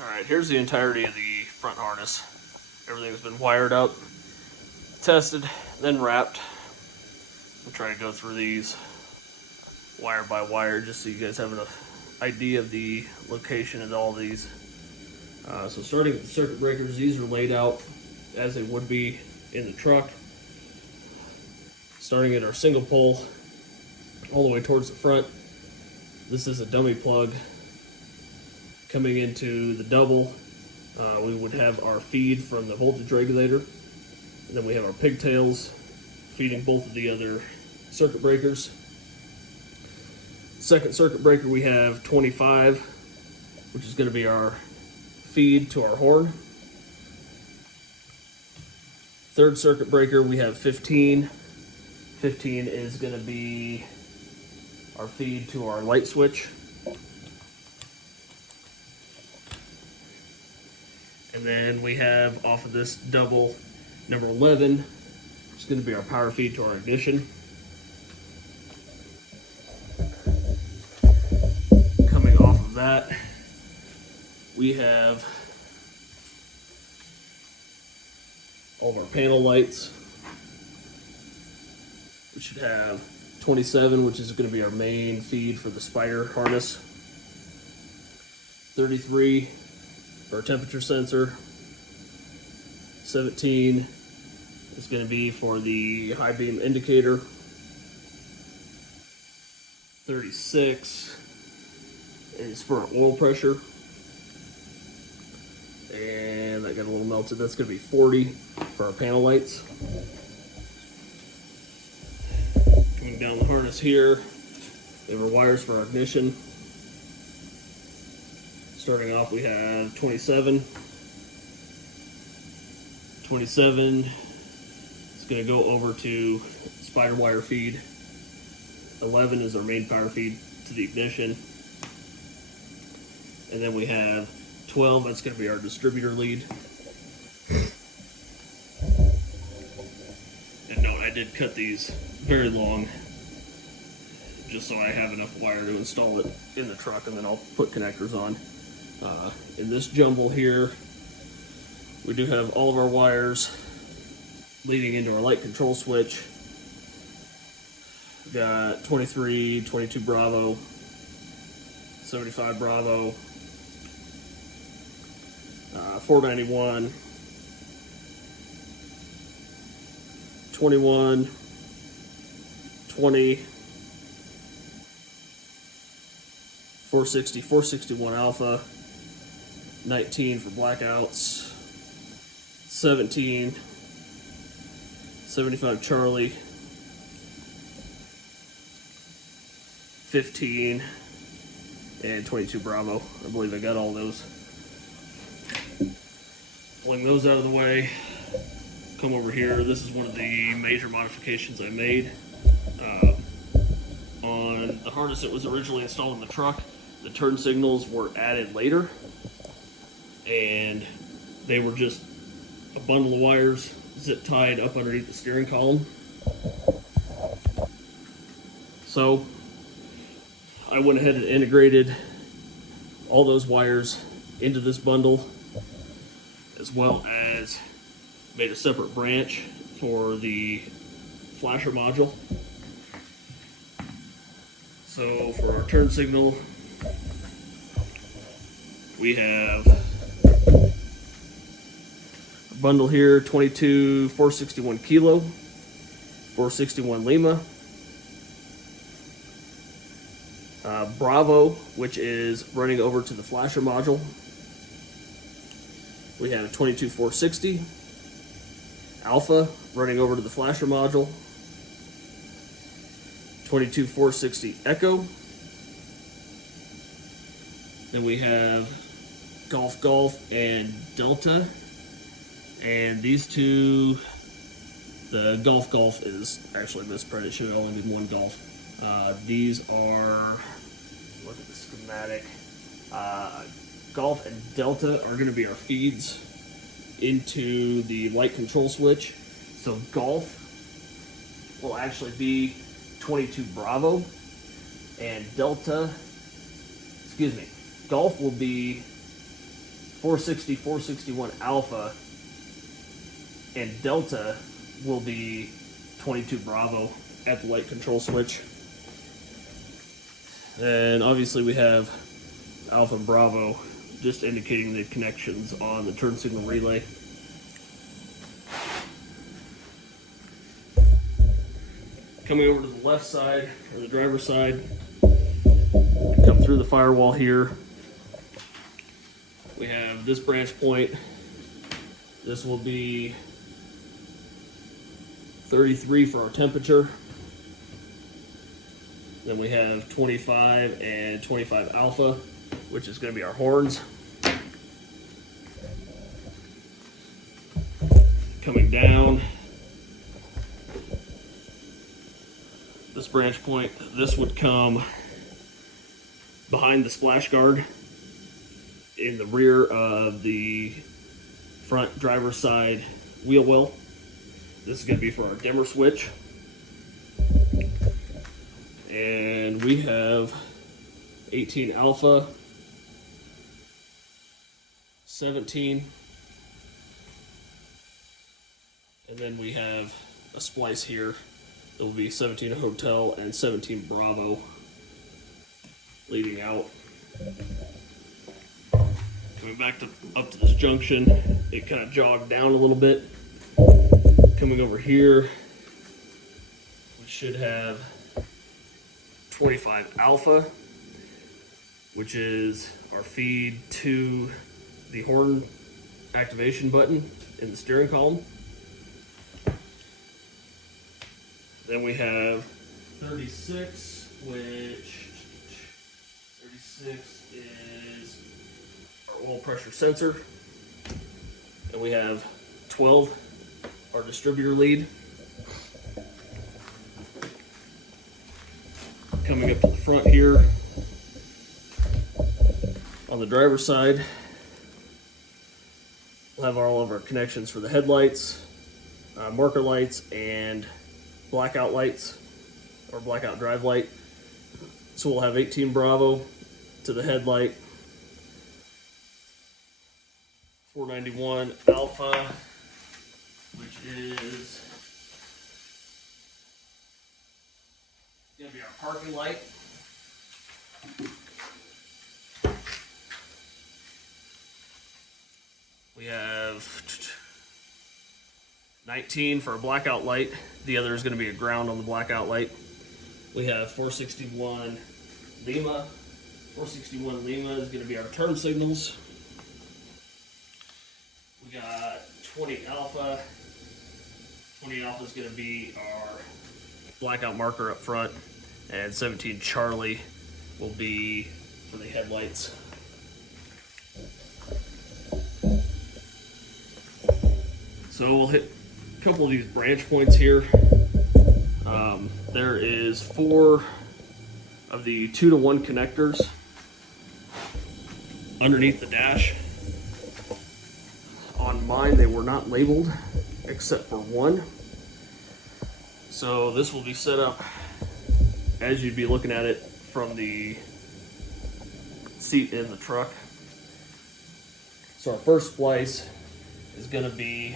Alright, here's the entirety of the front harness. Everything's been wired up, tested, then wrapped. I'll try to go through these wire by wire just so you guys have an idea of the location of all these. So starting with the circuit breakers, these are laid out as they would be in the truck. Starting at our single pole all the way towards the front. This is a dummy plug. Coming into the double, we would have our feed from the voltage regulator, and then we have our pigtails feeding both of the other circuit breakers. Second circuit breaker, we have 25, which is going to be our feed to our horn. Third circuit breaker, we have 15. 15 is going to be our feed to our light switch. And then we have off of this double number 11, which is going to be our power feed to our ignition. Coming off of that, we have all of our panel lights. We should have 27, which is going to be our main feed for the spider harness. 33 for our temperature sensor. 17 is going to be for the high beam indicator. 36 is for our oil pressure. And that got a little melted. That's going to be 40 for our panel lights. Coming down the harness here, we have our wires for our ignition. Starting off, we have 27. 27 is going to go over to spider wire feed. 11 is our main power feed to the ignition. And then we have 12, that's going to be our distributor lead. And note, I did cut these very long just so I have enough wire to install it in the truck, and then I'll put connectors on. In this jumble here, we do have all of our wires leading into our light control switch. We've got 23, 22 Bravo, 75 Bravo, 491, 21, 20, 460, 461 Alpha, 19 for blackouts, 17, 75 Charlie, 15, and 22 Bravo. I believe I got all those. Pulling those out of the way, come over here. This is one of the major modifications I made. On the harness that was originally installed in the truck, the turn signals were added later, and they were just a bundle of wires zip tied up underneath the steering column. So I went ahead and integrated all those wires into this bundle, as well as made a separate branch for the flasher module. So for our turn signal, we have a bundle here, 22 461 Kilo, 461 Lima, Bravo, which is running over to the flasher module. We have 22 460, Alpha running over to the flasher module, 22 460 Echo. Then we have Golf Golf and Delta. And these two, the Golf Golf is actually misprint. It should have only been one Golf. These are, look at the schematic. Golf and Delta are going to be our feeds into the light control switch. So Golf will actually be 22 Bravo, and Delta, excuse me, Golf will be 460, 461 Alpha, and Delta will be 22 Bravo at the light control switch. And obviously we have Alpha and Bravo just indicating the connections on the turn signal relay. Coming over to the left side, or the driver's side, come through the firewall here. We have this branch point. This will be 33 for our temperature. Then we have 25 and 25 Alpha, which is going to be our horns. Coming down this branch point, this would come behind the splash guard in the rear of the front driver's side wheel well. This is going to be for our dimmer switch. And we have 18 Alpha, 17, and then we have a splice here. It will be 17 Hotel and 17 Bravo leading out. Coming back up to this junction, it kind of jogged down a little bit. Coming over here, we should have 25 Alpha, which is our feed to the horn activation button in the steering column. Then we have 36, which 36 is our oil pressure sensor. And we have 12, our distributor lead. Coming up to the front here, on the driver's side, we'll have all of our connections for the headlights, marker lights, and blackout lights, or blackout drive light. So we'll have 18 Bravo to the headlight, 491 Alpha, which is going to be our parking light. We have 19 for a blackout light. The other is going to be a ground on the blackout light. We have 461 Lima. 461 Lima is going to be our turn signals. We got 20 Alpha. 20 Alpha is going to be our blackout marker up front, and 17 Charlie will be for the headlights. So we'll hit a couple of these branch points here. There is 4 of the 2-to-1 connectors underneath the dash. On mine, they were not labeled except for one. So this will be set up as you'd be looking at it from the seat in the truck. So our first splice is going to be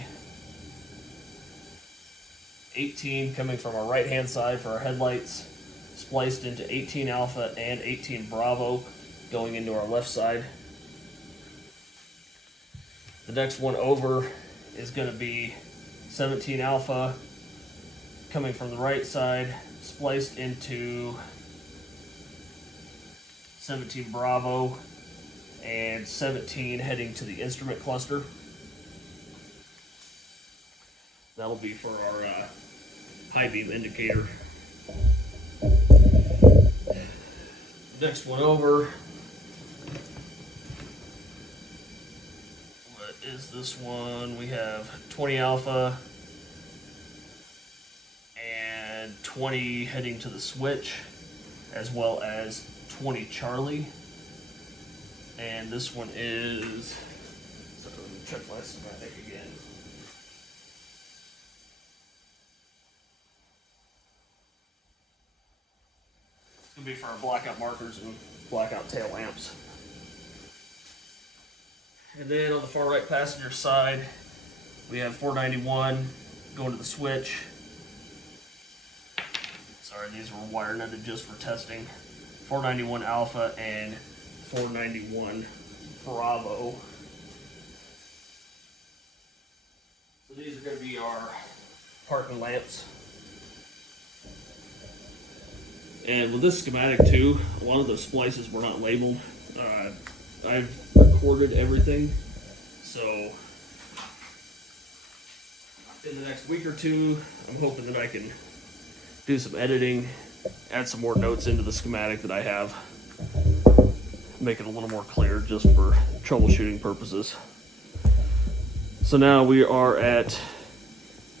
18 coming from our right hand side for our headlights, spliced into 18 Alpha and 18 Bravo going into our left side. The next one over is going to be 17 Alpha coming from the right side, spliced into 17 Bravo, and 17 heading to the instrument cluster. That'll be for our high beam indicator. Next one over. What is this one? We have 20 Alpha and 20 heading to the switch, as well as 20 Charlie. And this one is, so let me check my schematic again. It's going to be for our blackout markers and blackout tail lamps. And then on the far right passenger side, we have 491 going to the switch. Sorry, these were wire netted just for testing. 491 Alpha and 491 Bravo. So these are going to be our parking lamps. And with this schematic too, a lot of the splices were not labeled. I've recorded everything, so in the next week or two, I'm hoping that I can do some editing, add some more notes into the schematic that I have, make it a little more clear just for troubleshooting purposes. So now we are at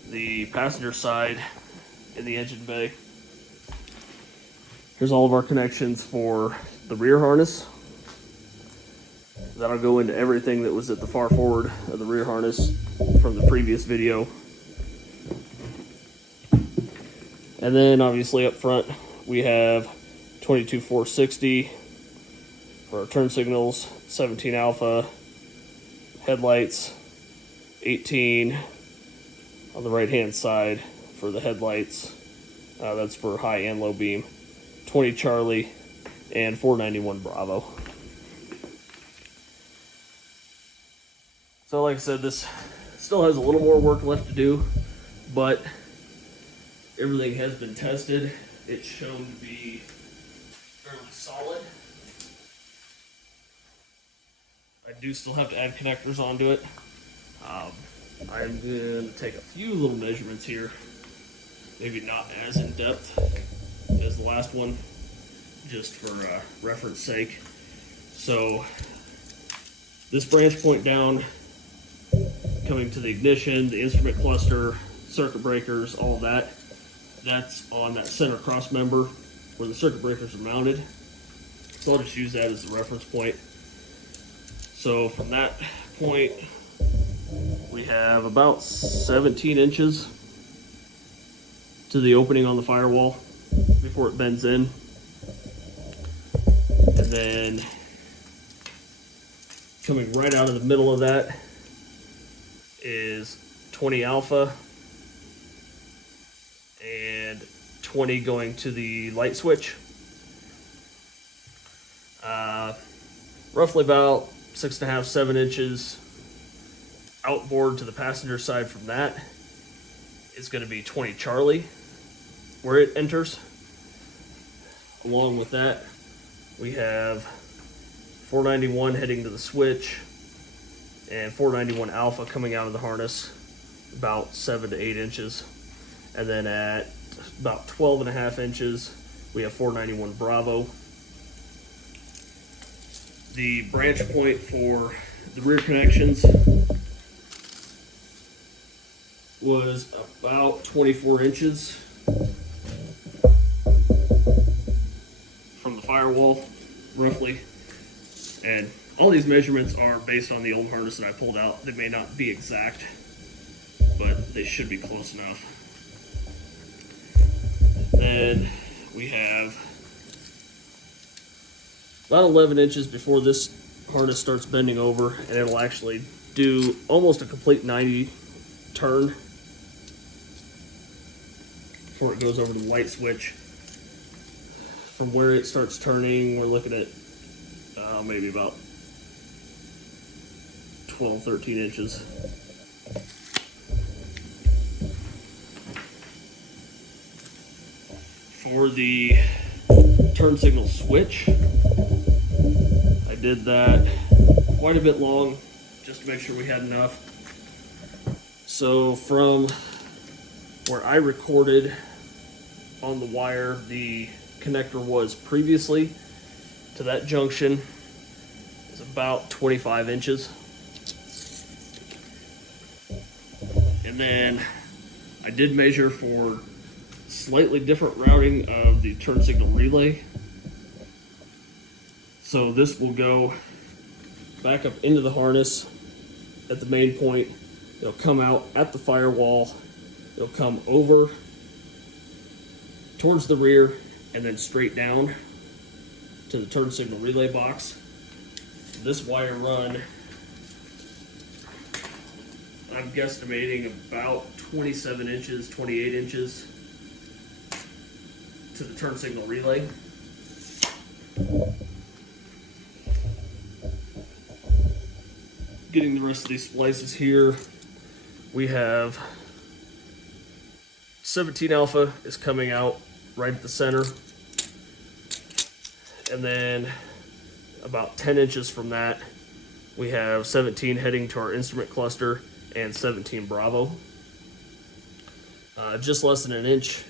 the passenger side in the engine bay. Here's all of our connections for the rear harness. That'll go into everything that was at the far forward of the rear harness from the previous video. And then obviously up front we have 22-460 for our turn signals, 17 alpha, headlights, 18 on the right hand side for the headlights. That's for high and low beam, 20 Charlie, and 491 Bravo. So like I said, this still has a little more work left to do, but everything has been tested. It's shown to be fairly solid. I do still have to add connectors onto it. I'm going to take a few little measurements here, maybe not as in depth as the last one, just for reference sake. So this branch point down, coming to the ignition, the instrument cluster, circuit breakers, all of that, that's on that center cross member where the circuit breakers are mounted. So I'll just use that as the reference point. So from that point, we have about 17 inches to the opening on the firewall before it bends in. And then coming right out of the middle of that is 20 alpha and 20 going to the light switch. Roughly about 6.5, 7 inches outboard to the passenger side from that is going to be 20 Charlie where it enters. Along with that, we have 491 heading to the switch and 491 alpha coming out of the harness, about 7 to 8 inches. And then at about 12.5 inches, we have 491 Bravo. The branch point for the rear connections was about 24 inches from the firewall, roughly. And all these measurements are based on the old harness that I pulled out. They may not be exact, but they should be close enough. Then we have about 11 inches before this harness starts bending over, and it'll actually do almost a complete 90 turn before it goes over to the light switch. From where it starts turning, we're looking at maybe about 12, 13 inches. For the turn signal switch, I did that quite a bit long just to make sure we had enough. So from where I recorded on the wire the connector was previously to that junction is about 25 inches. And then I did measure for slightly different routing of the turn signal relay. So this will go back up into the harness at the main point. It'll come out at the firewall. It'll come over towards the rear and then straight down to the turn signal relay box. This wire run I'm guesstimating about 27 inches, 28 inches to the turn signal relay. Getting the rest of these splices here, we have 17 alpha is coming out right at the center, and then about 10 inches from that we have 17 heading to our instrument cluster and 17 Bravo. Just less than an inch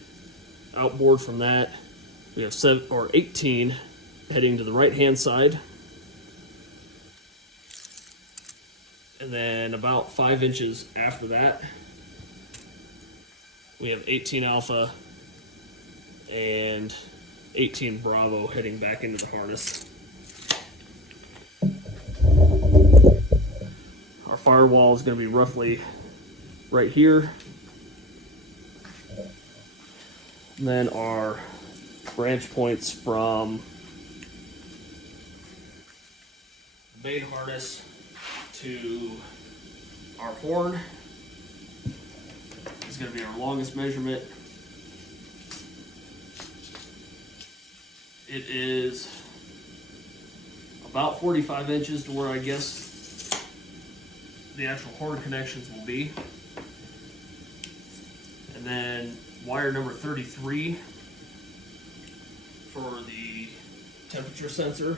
outboard from that we have 18 heading to the right hand side, and then about 5 inches after that we have 18 alpha and 18 Bravo heading back into the harness. Our firewall is going to be roughly right here. And then our branch points from the main harness to our horn is going to be our longest measurement. It is about 45 inches to where I guess the actual horn connections will be. And then wire number 33 for the temperature sensor.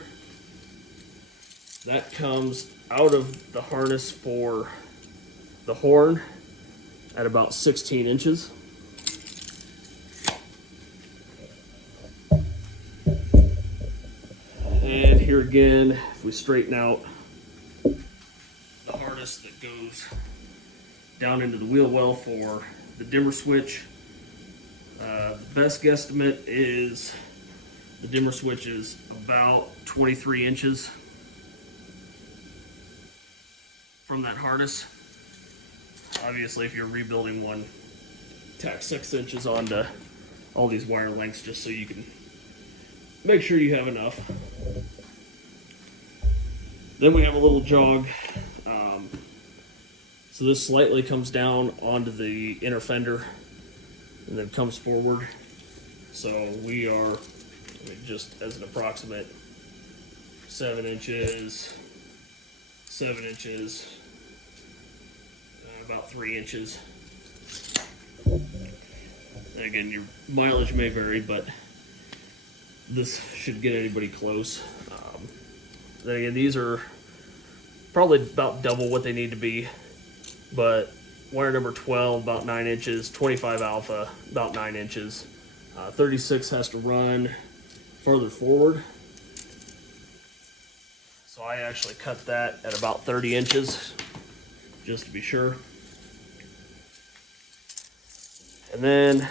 That comes out of the harness for the horn at about 16 inches. And here again, if we straighten out the harness that goes down into the wheel well for the dimmer switch, the best guesstimate is the dimmer switch is about 23 inches from that harness. Obviously, if you're rebuilding one, tack 6 inches onto all these wire lengths just so you can make sure you have enough. Then we have a little jog. So this slightly comes down onto the inner fender and then comes forward. So we are, just as an approximate, 7 inches, 7 inches, about 3 inches. And again, your mileage may vary, but this should get anybody close. Then again, these are probably about double what they need to be, but wire number 12, about 9 inches, 25 alpha, about 9 inches. 36 has to run further forward. So I actually cut that at about 30 inches, just to be sure. And then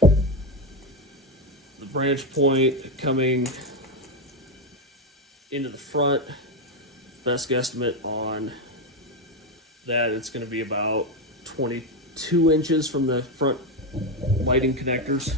the branch point coming into the front, best guesstimate on that, it's going to be about 22 inches from the front lighting connectors.